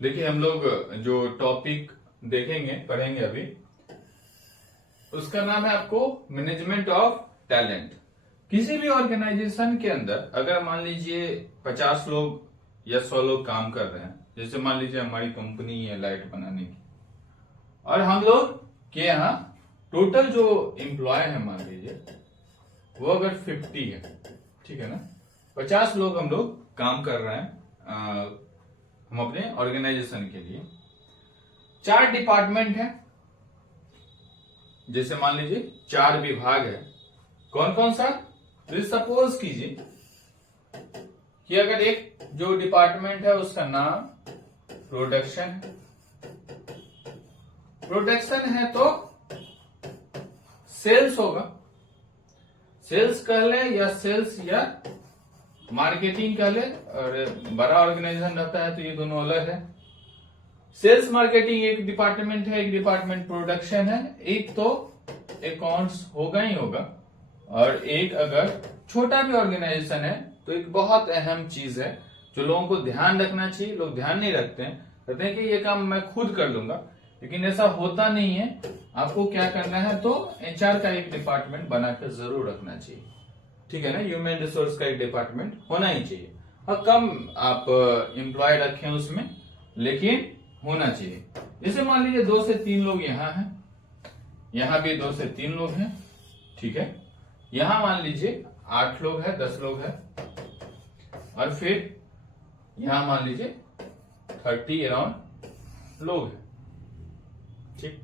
देखिए हम लोग जो टॉपिक देखेंगे पढ़ेंगे अभी, उसका नाम है आपको मैनेजमेंट ऑफ टैलेंट। किसी भी ऑर्गेनाइजेशन के अंदर अगर मान लीजिए 50 लोग या 100 लोग काम कर रहे हैं, जैसे मान लीजिए हमारी कंपनी है लाइट बनाने की, और हम लोग के यहाँ टोटल जो एम्प्लॉय है मान लीजिए वो अगर 50 है, ठीक है ना, 50 लोग हम लोग काम कर रहे हैं हम अपने ऑर्गेनाइजेशन के लिए। 4 डिपार्टमेंट है, जैसे मान लीजिए 4 विभाग है। कौन कौन सा? तो सपोज कीजिए कि अगर एक जो डिपार्टमेंट है उसका नाम प्रोडक्शन है। प्रोडक्शन है तो सेल्स होगा, सेल्स कह ले या सेल्स या मार्केटिंग कह ले, और बड़ा ऑर्गेनाइजेशन रहता है तो ये दोनों अलग है। सेल्स मार्केटिंग एक डिपार्टमेंट है, एक डिपार्टमेंट प्रोडक्शन है। एक तो अकाउंट्स होगा ही होगा, और एक अगर छोटा भी ऑर्गेनाइजेशन है तो एक बहुत अहम चीज है जो लोगों को ध्यान रखना चाहिए। लोग ध्यान नहीं रखते हैं, कहते हैं कि ये काम मैं खुद कर लूंगा, लेकिन ऐसा होता नहीं है। आपको क्या करना है, तो एचआर का एक डिपार्टमेंट बनाकर जरूर रखना चाहिए, ठीक है ना। ह्यूमन रिसोर्स का एक डिपार्टमेंट होना ही चाहिए, और कम आप एम्प्लॉय रखें उसमें, लेकिन होना चाहिए। जैसे मान लीजिए 2 से 3 लोग यहाँ हैं, यहाँ भी 2 से 3 लोग हैं, ठीक है। यहाँ मान लीजिए 8 लोग हैं, 10 लोग हैं, और फिर यहाँ मान लीजिए 30 अराउंड लोग हैं, ठीक।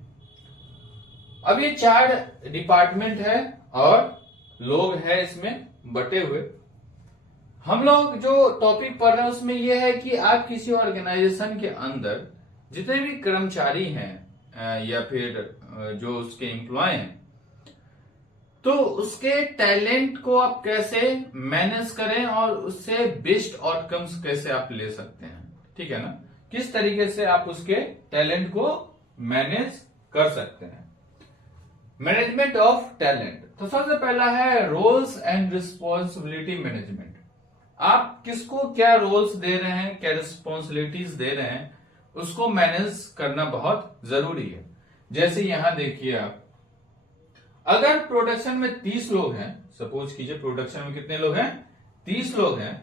अब ये 4 डिपार्टमेंट है और लोग हैं इसमें बटे हुए। हम लोग जो टॉपिक पढ़ रहे हैं उसमें यह है कि आप किसी ऑर्गेनाइजेशन के अंदर जितने भी कर्मचारी हैं या फिर जो उसके एम्प्लॉय हैं, तो उसके टैलेंट को आप कैसे मैनेज करें और उससे बेस्ट आउटकम्स कैसे आप ले सकते हैं, ठीक है ना। किस तरीके से आप उसके टैलेंट को मैनेज कर सकते हैं। मैनेजमेंट ऑफ टैलेंट, तो सबसे पहला है रोल्स एंड रिस्पॉन्सिबिलिटी मैनेजमेंट। आप किसको क्या रोल्स दे रहे हैं, क्या रिस्पॉन्सिबिलिटीज दे रहे हैं, उसको मैनेज करना बहुत जरूरी है। जैसे यहां देखिए आप, अगर प्रोडक्शन में 30 लोग हैं, सपोज कीजिए प्रोडक्शन में कितने लोग हैं, 30 लोग हैं,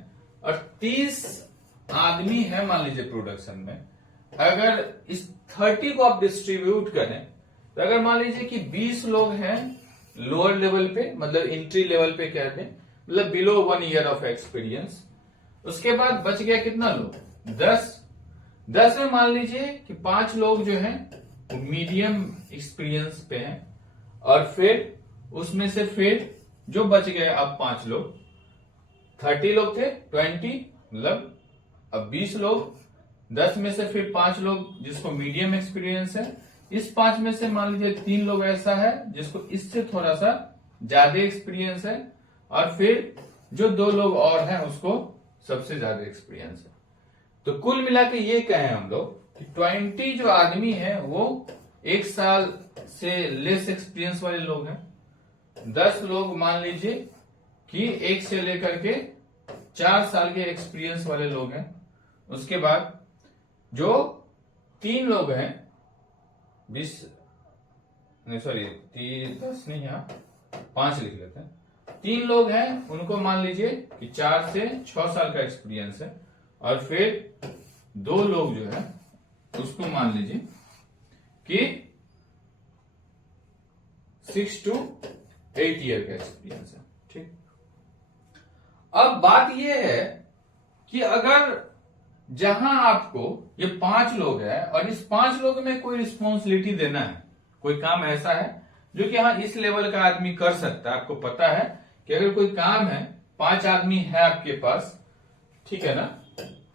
और 30 आदमी है मान लीजिए प्रोडक्शन में। अगर इस 30 को आप डिस्ट्रीब्यूट करें, तो अगर मान लीजिए कि 20 लोग हैं लोअर लेवल पे, मतलब एंट्री लेवल पे कहते हैं, मतलब बिलो 1 ईयर ऑफ एक्सपीरियंस। उसके बाद बच गया कितना लोग, 10 में मान लीजिए कि 5 लोग जो हैं वो मीडियम एक्सपीरियंस पे हैं, और फिर उसमें से फिर जो बच गए अब 5 लोग, 30 लोग थे 20, मतलब अब 20 लोग, 10 में से फिर 5 लोग जिसको मीडियम एक्सपीरियंस है। इस 5 में से मान लीजिए 3 लोग ऐसा है जिसको इससे थोड़ा सा ज्यादा एक्सपीरियंस है, और फिर जो 2 लोग और हैं उसको सबसे ज्यादा एक्सपीरियंस है। तो कुल मिला के ये कहें हम लोग कि 20 जो आदमी है वो 1 साल से लेस एक्सपीरियंस वाले लोग हैं। 10 लोग मान लीजिए कि 1 से लेकर के 4 साल के एक्सपीरियंस वाले लोग हैं। उसके बाद जो 3 लोग हैं 20 नहीं सॉरी 10 नहीं, यहाँ 5 लिख लेते हैं। 3 लोग हैं, उनको मान लीजिए कि 4 से 6 साल का एक्सपीरियंस है, और फिर 2 लोग जो है उसको मान लीजिए कि 6 to 8 ईयर का एक्सपीरियंस है, ठीक। अब बात यह है कि अगर जहां आपको ये 5 लोग हैं और इस 5 लोग में कोई रिस्पॉन्सिबिलिटी देना है, कोई काम ऐसा है जो कि हाँ इस लेवल का आदमी कर सकता है, आपको पता है कि अगर कोई काम है, 5 आदमी है आपके पास, ठीक है ना,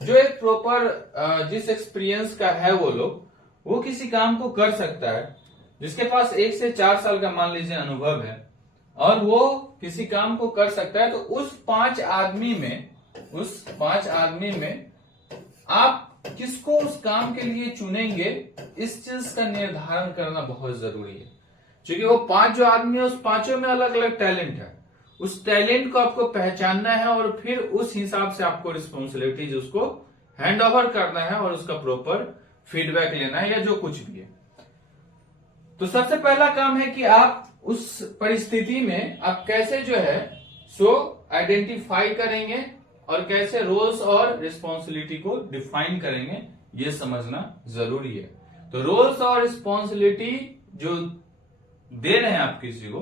जो एक प्रॉपर जिस एक्सपीरियंस का है वो लोग, वो किसी काम को कर सकता है, जिसके पास 1 से 4 साल का मान लीजिए अनुभव है, और वो किसी काम को कर सकता है, तो उस 5 आदमी में आप किसको उस काम के लिए चुनेंगे, इस चीज का निर्धारण करना बहुत जरूरी है। क्योंकि वो 5 जो आदमी है उस 5 में अलग अलग टैलेंट है, उस टैलेंट को आपको पहचानना है और फिर उस हिसाब से आपको रिस्पॉन्सिबिलिटीज उसको हैंड ओवर करना है और उसका प्रॉपर फीडबैक लेना है या जो कुछ भी है। तो सबसे पहला काम है कि आप उस परिस्थिति में आप कैसे जो है सो आइडेंटिफाई करेंगे और कैसे रोल्स और रिस्पॉन्सिबिलिटी को डिफाइन करेंगे, ये समझना जरूरी है। तो रोल्स और रिस्पॉन्सिबिलिटी जो दे रहे हैं आप किसी को,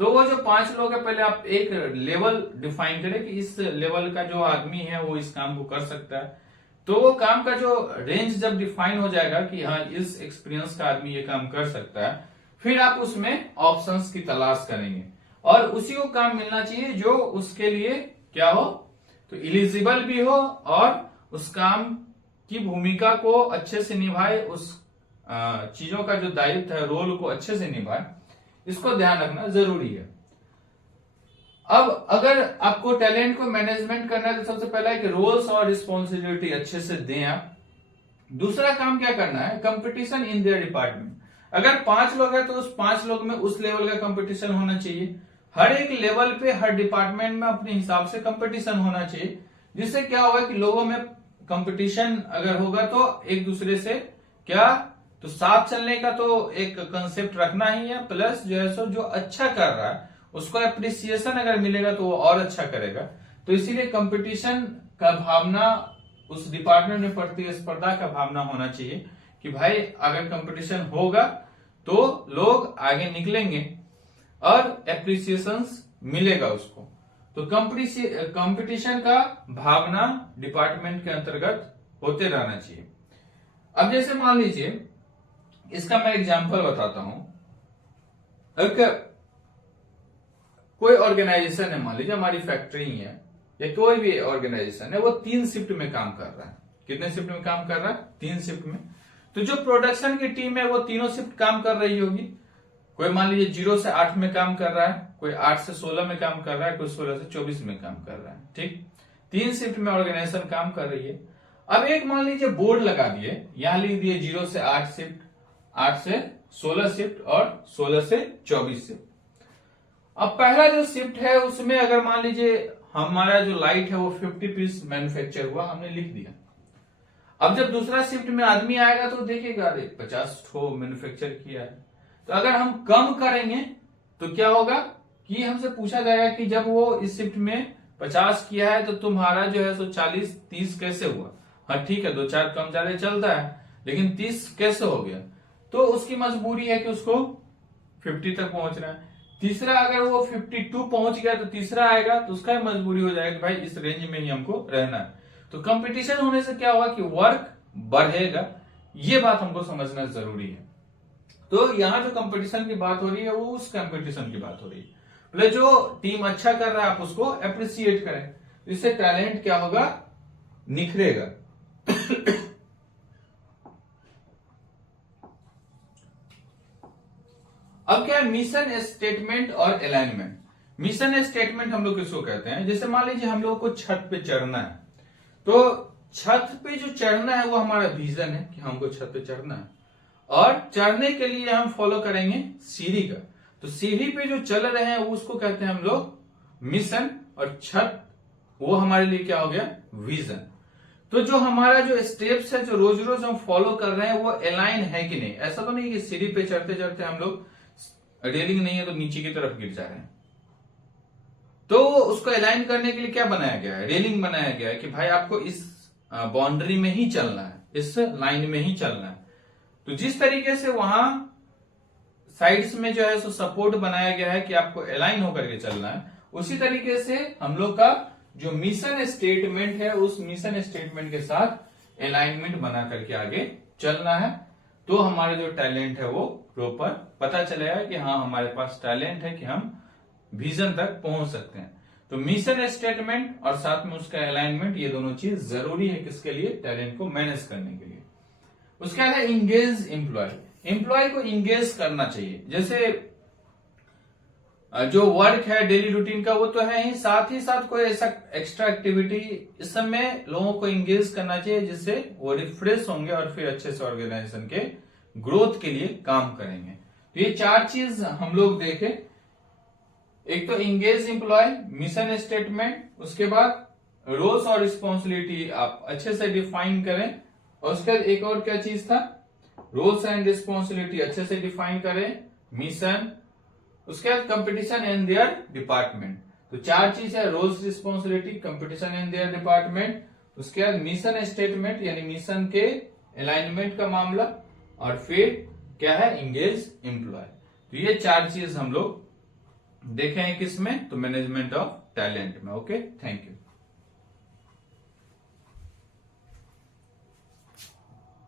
तो वो जो 5 लोग है, पहले आप एक लेवल डिफाइन करें कि इस लेवल का जो आदमी है वो इस काम को कर सकता है। तो वो काम का जो रेंज जब डिफाइन हो जाएगा कि हाँ इस एक्सपीरियंस का आदमी ये काम कर सकता है, फिर आप उसमें ऑप्शंस की तलाश करेंगे और उसी को काम मिलना चाहिए जो उसके लिए क्या हो, तो इलिजिबल भी हो और उस काम की भूमिका को अच्छे से निभाए, उस चीजों का जो दायित्व है, रोल को अच्छे से निभाए, इसको ध्यान रखना जरूरी है। अब अगर आपको टैलेंट को मैनेजमेंट करना है तो सबसे पहला है कि रोल्स और रिस्पॉन्सिबिलिटी अच्छे से दें आप। दूसरा काम क्या करना है, कंपटीशन इन देयर डिपार्टमेंट। अगर 5 लोग हैं तो उस 5 लोग में उस लेवल का कंपटीशन होना चाहिए। हर एक लेवल पे हर डिपार्टमेंट में अपने हिसाब से कंपटीशन होना चाहिए, जिससे क्या होगा कि लोगों में कंपटीशन अगर होगा तो एक दूसरे से क्या, तो साथ चलने का तो एक कंसेप्ट रखना ही है, प्लस जो है सो जो अच्छा कर रहा है उसको अप्रिसिएशन अगर मिलेगा तो वो और अच्छा करेगा। तो इसीलिए कंपटीशन का भावना उस डिपार्टमेंट में प्रतिस्पर्धा का भावना होना चाहिए कि भाई अगर कंपटीशन होगा तो लोग आगे निकलेंगे और एप्रिसिएशन मिलेगा उसको। तो कंपटीशन का भावना डिपार्टमेंट के अंतर्गत होते रहना चाहिए। अब जैसे मान लीजिए, इसका मैं एग्जांपल बताता हूं। अगर कोई ऑर्गेनाइजेशन है, मान लीजिए हमारी फैक्ट्री ही है या कोई भी ऑर्गेनाइजेशन है, वो 3 शिफ्ट में काम कर रहा है। कितने शिफ्ट में काम कर रहा है? 3 शिफ्ट में। तो जो प्रोडक्शन की टीम है वो तीनों शिफ्ट काम कर रही होगी। कोई मान लीजिए 0 से 8 में काम कर रहा है, कोई 8 से 16 में काम कर रहा है, कोई 16 से 24 में काम कर रहा है। ठीक, 3 शिफ्ट में ऑर्गेनाइजेशन काम कर रही है। अब एक मान लीजिए बोर्ड लगा दिए, यहां लिख दिए 0 से 8 शिफ्ट, 8 से 16 शिफ्ट और 16 से 24 शिफ्ट। अब पहला जो शिफ्ट है उसमें अगर मान लीजिए हमारा जो लाइट है वो 50 पीस मैन्युफैक्चर हुआ, हमने लिख दिया। अब जब दूसरा शिफ्ट में आदमी आएगा तो देखिएगा 50 ठो मैन्युफैक्चर किया है। तो अगर हम कम करेंगे तो क्या होगा कि हमसे पूछा जाएगा कि जब वो इस शिफ्ट में 50 किया है तो तुम्हारा जो है सो 40-30 कैसे हुआ। हाँ ठीक है, 2-4 कम ज्यादा चलता है, लेकिन 30 कैसे हो गया। तो उसकी मजबूरी है कि उसको 50 तक पहुंचना है। तीसरा अगर वो 52 पहुंच गया तो तीसरा आएगा तो उसका मजबूरी हो जाएगा कि भाई इस रेंज में ही हमको रहना है। तो कंपटीशन होने से क्या होगा कि वर्क बढ़ेगा, ये बात हमको समझना जरूरी है। तो यहाँ जो कंपटीशन की बात हो रही है वो उस कंपटीशन की बात हो रही है। पहले जो टीम अच्छा कर रहा है आप उसको अप्रिसिएट करें, इससे टैलेंट क्या होगा, निखरेगा। अब क्या है, मिशन स्टेटमेंट और अलाइनमेंट। मिशन स्टेटमेंट हम लोग किसको कहते हैं, जैसे मान लीजिए हम लोग को छत पे चढ़ना है, तो छत पे जो चढ़ना है वो हमारा विजन है कि हमको छत पे चढ़ना है, और चढ़ने के लिए हम फॉलो करेंगे सीढ़ी का। तो सीढ़ी पे जो चल रहे हैं उसको कहते हैं हम लोग मिशन, और छत वो हमारे लिए क्या हो गया, विजन। तो जो हमारा जो स्टेप्स है जो रोज रोज हम फॉलो कर रहे हैं वो अलाइन है कि नहीं। ऐसा तो नहीं कि सीढ़ी पे चढ़ते चढ़ते हम लोग रेलिंग नहीं है तो नीचे की तरफ गिर जा रहे हैं। तो उसको अलाइन करने के लिए क्या बनाया गया है, रेलिंग बनाया गया है कि भाई आपको इस बाउंड्री में ही चलना है, इस लाइन में ही चलना है। तो जिस तरीके से वहां साइड्स में जो है सो सपोर्ट बनाया गया है कि आपको अलाइन होकर के चलना है, उसी तरीके से हम लोग का जो मिशन स्टेटमेंट है उस मिशन स्टेटमेंट के साथ अलाइनमेंट बना करके आगे चलना है। तो हमारा जो टैलेंट है वो प्रॉपर पता चलेगा कि हाँ हमारे पास टैलेंट है कि हम विजन तक पहुंच सकते हैं। तो मिशन स्टेटमेंट और साथ में उसका अलाइनमेंट, ये दोनों चीज जरूरी है किसके लिए, टैलेंट को मैनेज करने के लिए। उसके बाद इंगेज एम्प्लॉय। एम्प्लॉय को इंगेज करना चाहिए। जैसे जो वर्क है डेली रूटीन का वो तो है ही साथ कोई ऐसा एक्स्ट्रा एक्टिविटी इस समय लोगों को इंगेज करना चाहिए जिससे वो रिफ्रेश होंगे और फिर अच्छे से ऑर्गेनाइजेशन के ग्रोथ के लिए काम करेंगे। तो ये 4 चीज हम लोग देखें, एक तो इंगेज एम्प्लॉय, मिशन स्टेटमेंट, उसके बाद रोल्स और रिस्पॉन्सिबिलिटी आप अच्छे से डिफाइन करें। और उसके बाद एक और क्या चीज था, रोल्स एंड रिस्पॉन्सिबिलिटी अच्छे से डिफाइन करें, मिशन, उसके बाद कंपटीशन एंड देयर डिपार्टमेंट। तो 4 चीज है, roles, responsibility, competition and their department, उसके बाद मिशन स्टेटमेंट यानी मिशन के अलाइनमेंट का मामला, और फिर क्या है, इंगेज एम्प्लॉय। तो ये 4 चीज हम लोग देखें किसमें, तो मैनेजमेंट ऑफ टैलेंट में। Okay, thank you.